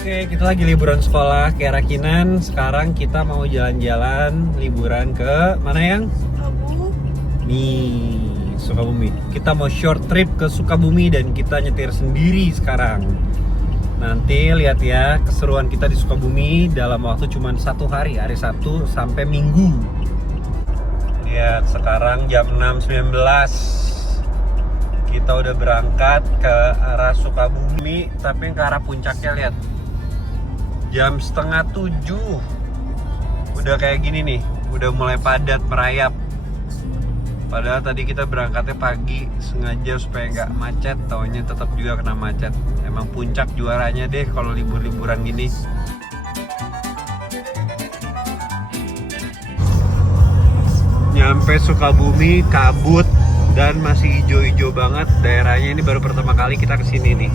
Oke, kita lagi liburan sekolah Kera Kinan. Sekarang kita mau jalan-jalan liburan ke mana yang? Nih, Sukabumi. Kita mau short trip ke Sukabumi dan kita nyetir sendiri sekarang. Nanti lihat ya keseruan kita di Sukabumi dalam waktu cuma 1 hari, hari Sabtu sampai Minggu. Lihat sekarang jam 6.19. Kita udah berangkat ke arah Sukabumi, tapi ke arah puncaknya lihat. Jam 6:30 udah kayak gini nih, udah mulai padat merayap. Padahal tadi kita berangkatnya pagi sengaja supaya nggak macet, taunya tetap juga kena macet. Emang puncak juaranya deh kalau libur-liburan gini. Nyampe Sukabumi kabut dan masih hijau-hijau banget daerahnya. Ini baru pertama kali kita kesini nih.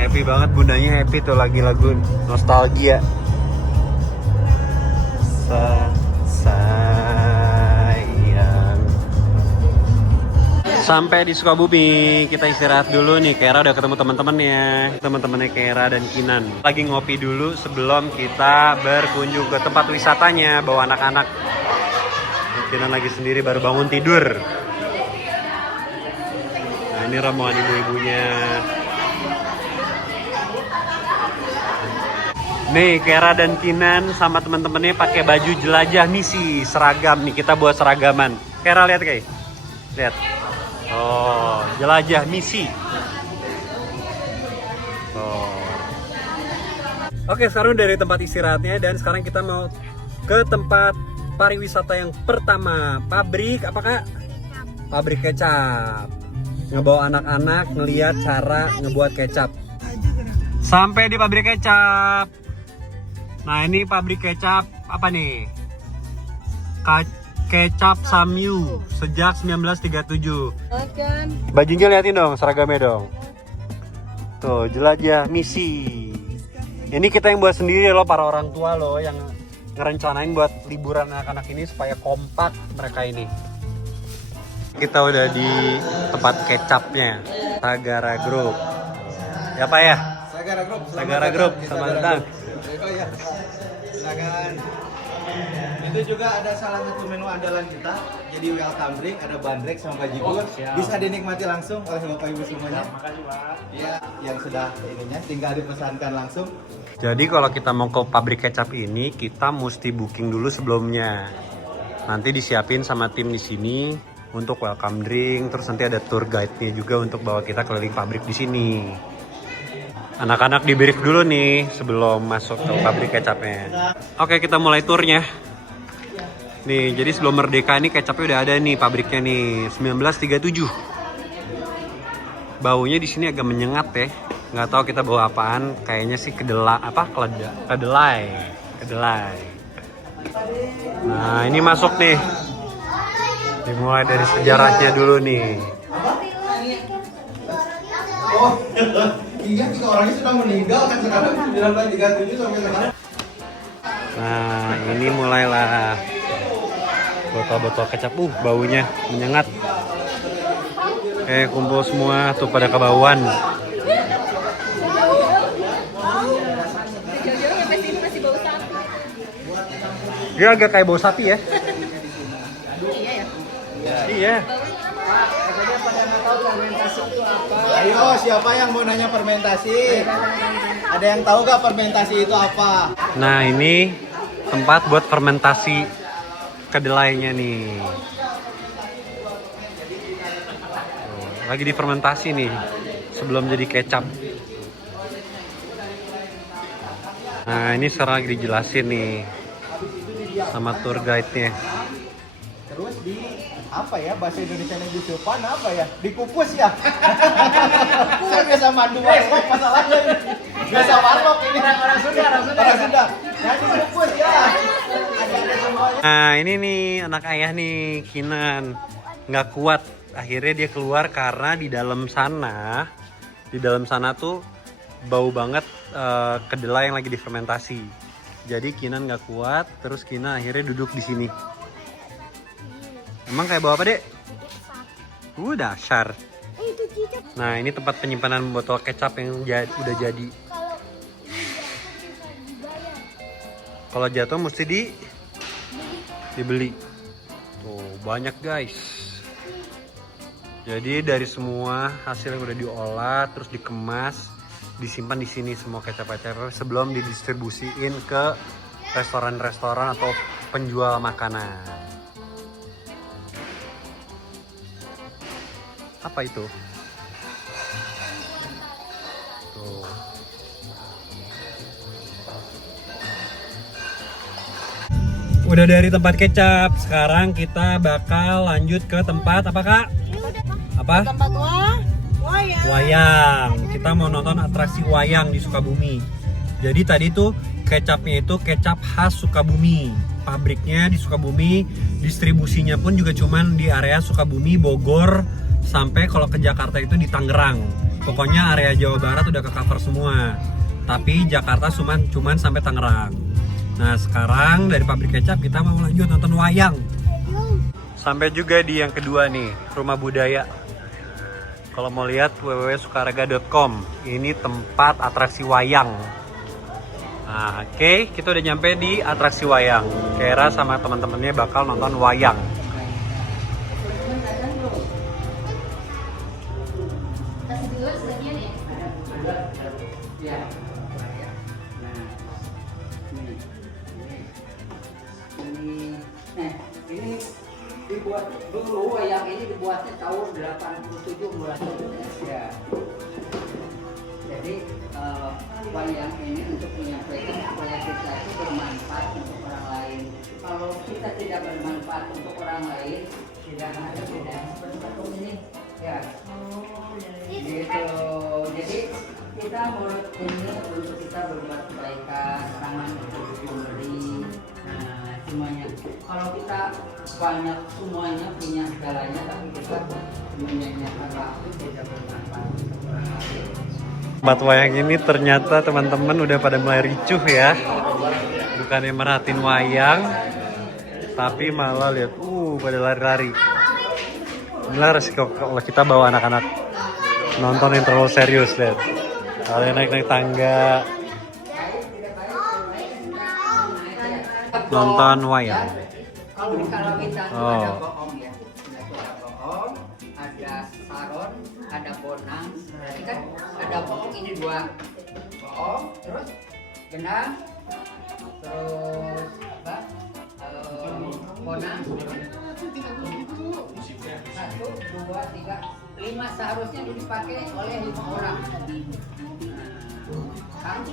Happy banget, bundanya happy tuh, lagi lagu nostalgia. Sayang. Sampai di Sukabumi, kita istirahat dulu nih. Kera udah ketemu teman-temannya, teman-temannya Kera dan Kinan. Lagi ngopi dulu sebelum kita berkunjung ke tempat wisatanya bawa anak-anak. Kinan lagi sendiri baru bangun tidur. Nah, ini rombongan ibu-ibunya. Nih, Kera dan Kinan sama teman-temannya pakai baju jelajah misi, seragam nih, kita buat seragaman. Kera lihat kayak, lihat. Oh, jelajah misi. Oh. Oke, sekarang dari tempat istirahatnya dan sekarang kita mau ke tempat pariwisata yang pertama, pabrik apa Kak? Pabrik kecap. Ngebawa anak-anak ngeliat cara ngebuat kecap. Sampai di pabrik kecap. Nah, ini pabrik kecap apa nih? Kecap Samyu sejak 1937. Bajunya liatin dong, seragamnya dong. Tuh, jelajah misi. Ini kita yang buat sendiri loh, para orang tua loh yang ngerencanain buat liburan anak-anak ini supaya kompak mereka ini. Kita udah di tempat kecapnya, Sagara Group. Ya Pak ya? Sagara Group, selamat datang. Oh iya, silakan. Itu juga ada salah satu menu andalan kita. Jadi welcome drink, ada bandrek sama bajigur. Bisa dinikmati langsung oleh Bapak Ibu semuanya. Makasih Pak. Iya, yang sudah ininya tinggal dipesankan langsung. Jadi kalau kita mau ke pabrik kecap ini, kita mesti booking dulu sebelumnya. Nanti disiapin sama tim di sini untuk welcome drink, terus nanti ada tour guide-nya juga untuk bawa kita keliling pabrik di sini. Anak-anak di brief dulu nih sebelum masuk ke pabrik kecapnya. Oke, kita mulai turnya. Nih, jadi sebelum merdeka ini kecapnya udah ada nih pabriknya nih, 1937. Baunya di sini agak menyengat ya. Nggak tahu kita bawa apaan, kayaknya sih kedelai. Nah, ini masuk nih. Dimulai dari sejarahnya dulu nih. Oh, iya, jika orangnya sudah meninggal kan sekarang 1937 sampai sekarang. Nah, ini mulailah botol-botol kecap. Baunya menyengat. Kumpul semua tuh pada kebauan. Dia agak kayak bau sapi ya. Iya ya. Iya. Ayo, siapa yang mau nanya fermentasi? Ada yang tahu gak fermentasi itu apa? Nah, ini tempat buat fermentasi kedelainya nih. Lagi difermentasi nih sebelum jadi kecap. Nah, ini sekarang lagi dijelasin nih sama tour guide-nya. Terus di apa ya, bahasa Indonesia yang disupan apa ya? Dikukus ya? Saya biasa mandu warlock masalahnya ini. Biasa warlock ini. Orang Sunda. Ya dikukus ya. Ada semuanya. Nah, ini nih anak ayah nih, Kinan. Nggak kuat. Akhirnya dia keluar karena di dalam sana tuh bau banget kedelai yang lagi difermentasi. Jadi Kinan nggak kuat, terus Kinan akhirnya duduk di sini. Emang kayak bau apa, Dek? Dasar. Nah, ini tempat penyimpanan botol kecap yang udah jadi. Kalau jatuh mesti dibeli. Tuh, banyak guys. Jadi dari semua hasil yang udah diolah terus dikemas, disimpan di sini semua kecap-kecap sebelum didistribusiin ke restoran-restoran atau penjual makanan. Apa itu? Tuh. Udah dari tempat kecap, sekarang kita bakal lanjut ke tempat apa kak? Apa? Tempat wayang. Wayang. Kita mau nonton atraksi wayang di Sukabumi. Jadi tadi tuh kecapnya itu kecap khas Sukabumi. Pabriknya di Sukabumi, distribusinya pun juga cuman di area Sukabumi, Bogor, sampai kalau ke Jakarta itu di Tangerang. Pokoknya area Jawa Barat udah ke cover semua. Tapi Jakarta cuman sampai Tangerang. Nah sekarang dari pabrik kecap kita mau lanjut nonton wayang. Sampai juga di yang kedua nih, Rumah Budaya. Kalau mau lihat www.sukaraga.com. Ini tempat atraksi wayang. Nah, oke, kita udah nyampe di atraksi wayang. Kera sama teman-temannya bakal nonton wayang. Ini dibuat dulu, wayang ini dibuatnya tahun 87 mulai. Ya. Jadi wayang ini untuk menyampaikan supaya kita itu bermanfaat untuk orang lain. Kalau kita tidak bermanfaat untuk orang lain, tidak ada bedanya seperti ini. Ya. Gitu. Jadi kita mulut ini untuk kita berbuat kebaikan, tangan untuk memberi. Nah, semuanya. Kalau kita banyak semuanya punya segalanya, tapi kita menyanyikan waktu tidak bermanfaat untuk orang lain. Tempat wayang ini ternyata teman-teman udah pada mulai ricuh ya. Bukannya merhatiin wayang, tapi malah lihat, pada lari-lari. Benar sih kalau kita bawa anak-anak nonton yang terlalu serius, lihat. Kalian naik-naik tangga, nonton wayang. Kalau di Kalawitan itu Oh. ada bohong ya, ada bohong, ada saron, ada bonang. Ini kan ada bohong ini dua, bohong, terus benang, terus apa? Bonang. 1, 2, 3, 5 seharusnya dipakai oleh 5 orang.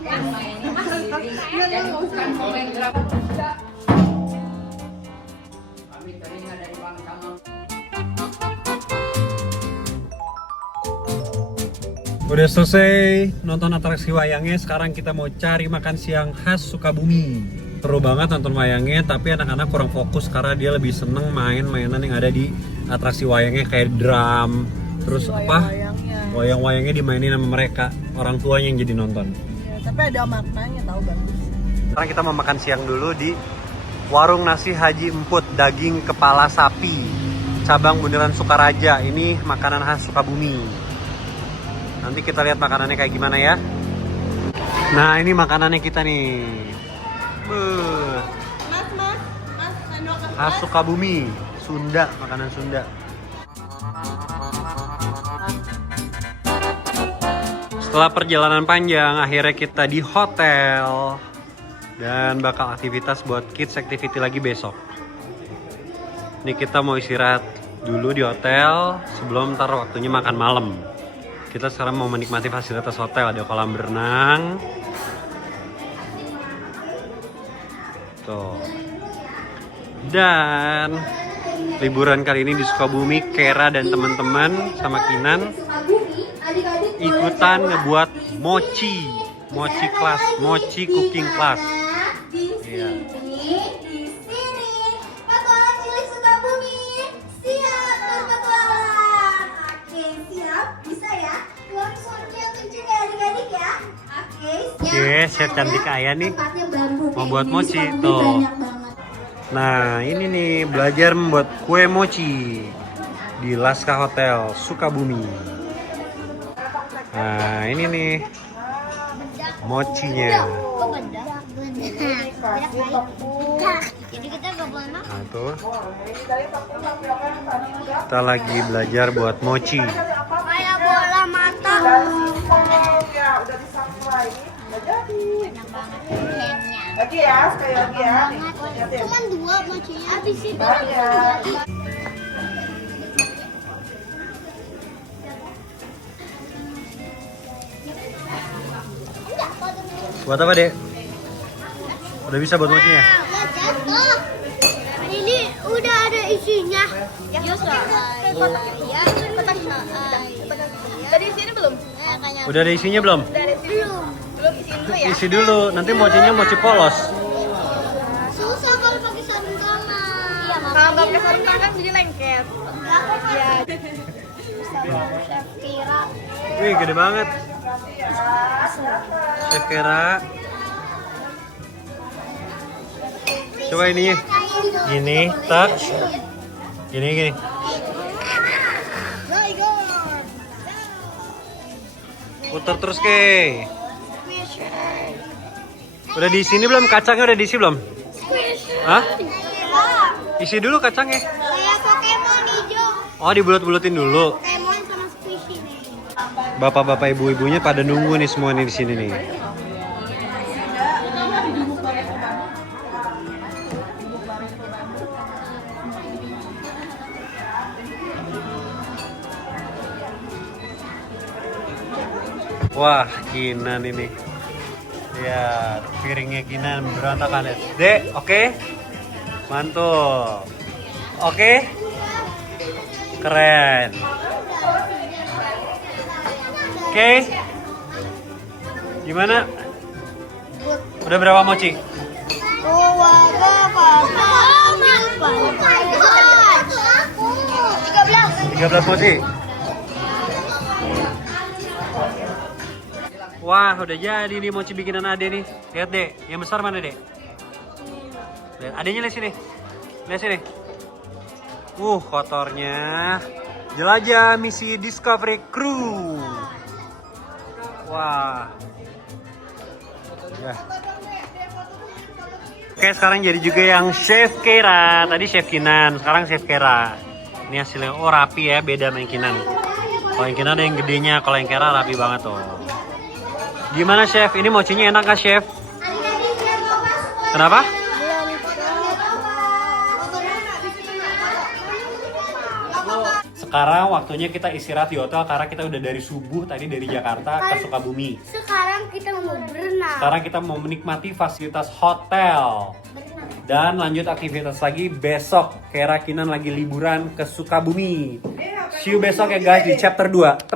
Kan mainnya sendiri, jadi bukan pemain drum. Kami teringat dari Bang Samang. Udah selesai nonton atraksi wayangnya, sekarang kita mau cari makan siang khas Sukabumi. Seru banget nonton wayangnya, tapi anak-anak kurang fokus karena dia lebih seneng main-mainan yang ada di atraksi wayangnya kayak drum, terus apa? Wayang-wayangnya dimainin sama mereka, orang tuanya yang jadi nonton. Ya, tapi ada maknanya tahu bagus. Sekarang kita mau makan siang dulu di Warung Nasi Haji Emput, daging kepala sapi, cabang Bundaran Sukaraja. Ini makanan khas Sukabumi. Nanti kita lihat makanannya kayak gimana ya. Nah ini makanannya kita nih. Mas, sendok Khas Sukabumi, Sunda, makanan Sunda. Setelah perjalanan panjang, akhirnya kita di hotel. Dan bakal aktivitas buat kids activity lagi besok. Ini kita mau istirahat dulu di hotel sebelum ntar waktunya makan malam. Kita sekarang mau menikmati fasilitas hotel, ada kolam berenang. Tuh. Dan liburan kali ini di Sukabumi, Kera dan teman-teman sama Kinan ikutan ngebuat mochi class, mochi cooking class. Iya. Di sini, petualang cilik Sukabumi siap berpetualang. Oke, siap, bisa ya? Keluar suaranya yang kenceng ya adik-adik ya. Oke, siap. Oke, chef cantik Ayah nih Tempatnya bambu. mau kayak buat gini di mochi Sukabumi tuh. Banyak banget. Nah, ini nih belajar membuat kue mochi di Laska Hotel Sukabumi. Nah, ini nih mochinya. Kok bedak? kasih tepung. Jadi kita gak boleh makan. Nah tuh, Dari tepung sampai apa yang tadi udah. kita lagi belajar buat mochi. Kayak bola mata. Dan singkong ya udah disangrai. Udah jadi. Enak banget kayaknya. Lagi ya, sekali lagi ya. Cuman 2 mochinya. Habis itu. Banyak. Buat apa, Dek? Udah bisa buat mochinya? Jatuh. Ini udah ada isinya. Ya, Tadi sini belum? Udah ada isinya belum? Belum. Belum isiin dulu ya. Isi dulu, nanti mochinya mochi polos. Susah kalau pakai sarung tangan. Iya, Kalau nggak pakai sarung tangan jadi lengket. Iya. Chef Kira. Wih, gede banget. Chef Kera. Coba ini. Gini, touch. Gini. Putar terus, ke. Udah di sini belum? Kacangnya udah diisi belum? Hah? Isi dulu kacangnya. Kayak Pokemon hijau. Oh, dibulut-bulutin dulu. Pokemon sama squishy nih. Bapak-bapak ibu-ibunya pada nunggu nih semua nih di sini nih. Wah, Kinan ini. Ya, piringnya Kinan berantakan ya. Dek, oke? Mantul. Oke? Keren. Oke. Gimana? Udah berapa mochi? 13 mochi. Wah, udah jadi nih mochi bikinan Ade nih. Lihat, Dek. Yang besar mana, Dek? Lihat, adenya lihat sini. Lihat sini. Kotornya. Jelajah misi Discovery Crew. Wah. Ya. Oke, sekarang jadi juga yang Chef Kera. Tadi Chef Kinan, sekarang Chef Kera. Ini hasilnya, rapi ya, beda sama yang Kinan. Kalau yang Kinan ada yang gedenya, kalau yang Kera rapi banget tuh. Gimana, Chef? Ini mochinya enak gak, Chef? Kenapa? Sekarang waktunya kita istirahat di hotel karena kita udah dari subuh tadi dari Jakarta ke Sukabumi. Sekarang kita mau berenang. Sekarang kita mau menikmati fasilitas hotel. Dan lanjut aktivitas lagi besok. Kera Kinan lagi liburan ke Sukabumi. See you besok ya guys di chapter 2.